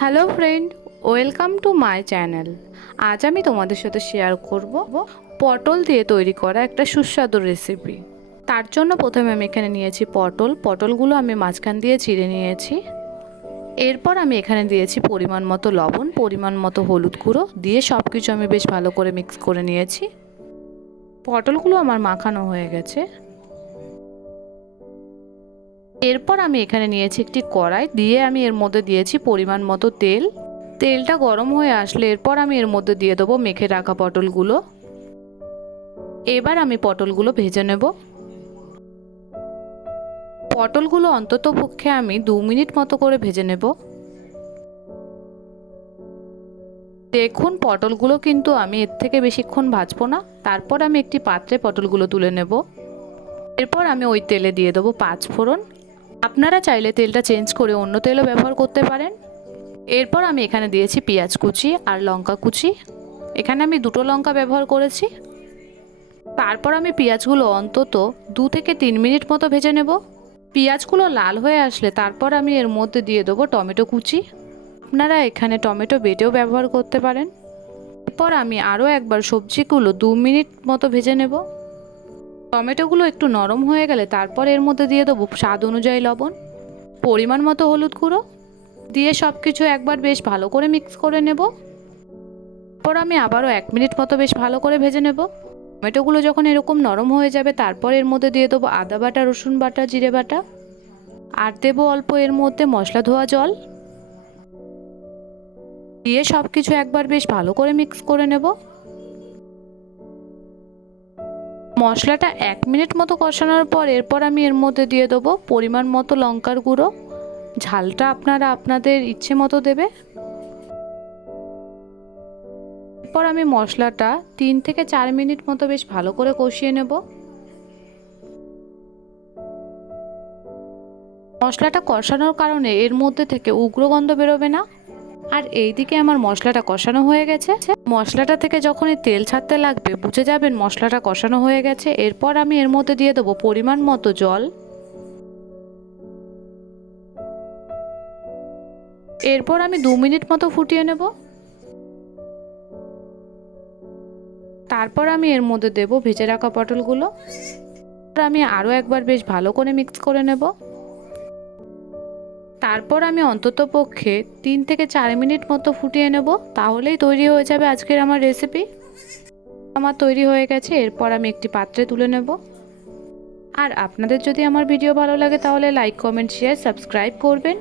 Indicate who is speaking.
Speaker 1: Hello friend, welcome to my channel. আজ আমি তোমাদের সাথে শেয়ার করব পটল দিয়ে তৈরি করা একটা সুস্বাদু রেসিপি তার জন্য প্রথমে আমি এখানে নিয়েছি পটল। পটলগুলো আমি মাঝখান দিয়ে চিড়ে নিয়েছি। এরপর আমি এখানে দিয়েছি পরিমাণ মতো লবণ, পরিমাণ মতো হলুদ গুঁড়ো দিয়ে সব কিছু আমি বেশ ভালো করে মিক্স করে নিয়েছি। পটলগুলো আমার মাখানো হয়ে গেছে। এরপর আমি এখানে নিয়েছি একটি কড়াই, দিয়ে আমি এর মধ্যে দিয়েছি পরিমাণ মতো তেল। তেলটা গরম হয়ে আসলে এরপর আমি এর মধ্যে দিয়ে দেবো মেখে রাখা পটলগুলো। এবার আমি পটলগুলো ভেজে নেব। পটলগুলো অন্তত পক্ষে আমি দু মিনিট মতো করে ভেজে নেব। দেখুন, পটলগুলো কিন্তু আমি এর থেকে বেশিক্ষণ ভাজবো না। তারপর আমি একটি পাত্রে পটলগুলো তুলে নেব। এরপর আমি ওই তেলে দিয়ে দেবো পাঁচ ফোড়ন আপনারা চাইলে তেলটা চেঞ্জ করে অন্য তেলও ব্যবহার করতে পারেন। এরপর আমি এখানে দিয়েছি পেঁয়াজ কুচি আর লঙ্কা কুচি। এখানে আমি দুটো লঙ্কা ব্যবহার করেছি। তারপর আমি পেঁয়াজগুলো অন্তত দু থেকে তিন মিনিট মতো ভেজে নেব। পেঁয়াজগুলো লাল হয়ে আসলে তারপর আমি এর মধ্যে দিয়ে দেবো টমেটো কুচি। আপনারা এখানে টমেটো বেটেও ব্যবহার করতে পারেন। এরপর আমি আরও একবার সবজিগুলো দু মিনিট মতো ভেজে নেব। টমেটোগুলো একটু নরম হয়ে গেলে তারপর এর মধ্যে দিয়ে দেবো স্বাদ অনুযায়ী লবণ, পরিমাণ মতো হলুদ গুঁড়ো, দিয়ে সব কিছু একবার বেশ ভালো করে মিক্স করে নেব। তারপর আমি আবারও এক মিনিট মতো বেশ ভালো করে ভেজে নেব। টমেটোগুলো যখন এরকম নরম হয়ে যাবে, তারপর এর মধ্যে দিয়ে দেবো আদা বাটা, রসুন বাটা, জিরে বাটা, আর দেবো অল্প এর মধ্যে মশলা ধোয়া জল। দিয়ে সব কিছু একবার বেশ ভালো করে মিক্স করে নেব। মশলাটা এক মিনিট মতো কষানোর পর এরপর আমি এর মধ্যে দিয়ে দেবো পরিমাণ মতো লঙ্কার গুঁড়ো। ঝালটা আপনারা আপনাদের ইচ্ছে মতো দেবে। এরপর আমি মশলাটা তিন থেকে চার মিনিট মতো বেশ ভালো করে কষিয়ে নেব। মশলাটা কষানোর কারণে এর মধ্যে থেকে উগ্র গন্ধ বেরোবে না। আর এইদিকে আমার মশলাটা কষানো হয়ে গেছে। মশলাটা থেকে যখনই তেল ছাড়তে লাগবে, বুঝে যাবেন মশলাটা কষানো হয়ে গেছে। এরপর আমি এর মধ্যে দিয়ে দেবো পরিমাণ মতো জল। এরপর আমি দু মিনিট মতো ফুটিয়ে নেব। তারপর আমি এর মধ্যে দেব ভেজে রাখা পটলগুলো। আমি আরও একবার বেশ ভালো করে মিক্স করে নেব। তারপর আমি অন্তত পক্ষে তিন থেকে চার মিনিট মতো ফুটিয়ে নেব, তাহলেই তৈরি হয়ে যাবে আজকের আমার রেসিপি আমার তৈরি হয়ে গেছে, এরপর আমি একটি পাত্রে তুলে নেব। আর আপনাদের যদি আমার ভিডিও ভালো লাগে তাহলে লাইক কমেন্ট শেয়ার সাবস্ক্রাইব করবেন।